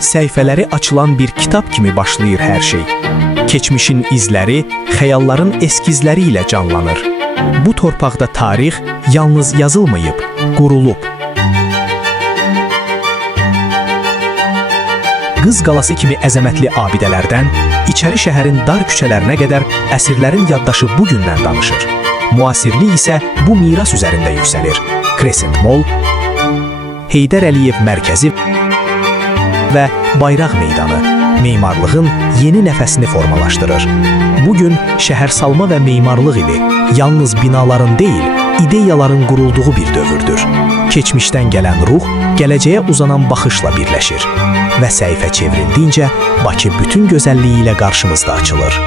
Səhifələri açılan bir kitab kimi başlayır hər şey. Keçmişin izləri, xəyalların eskizləri ilə canlanır. Bu torpaqda tarix yalnız yazılmayıb, qurulub. Qız qalası kimi əzəmətli abidələrdən, içəri şəhərin dar küçələrinə qədər əsrlərin yaddaşı bugündən danışır. Müasirlik isə bu miras üzərində yüksəlir. Crescent Mall, Heydər Əliyev mərkəzi və Bayraq meydanı memarlığın yeni nəfəsini formalaşdırır. Bugün şəhərsalma və memarlıq ili yalnız binaların deyil, ideyaların qurulduğu bir dövrdür. Keçmişdən gələn ruh gələcəyə uzanan baxışla birləşir və səhifə çevrildiyincə Bakı bütün gözəlliyi ilə qarşımızda açılır.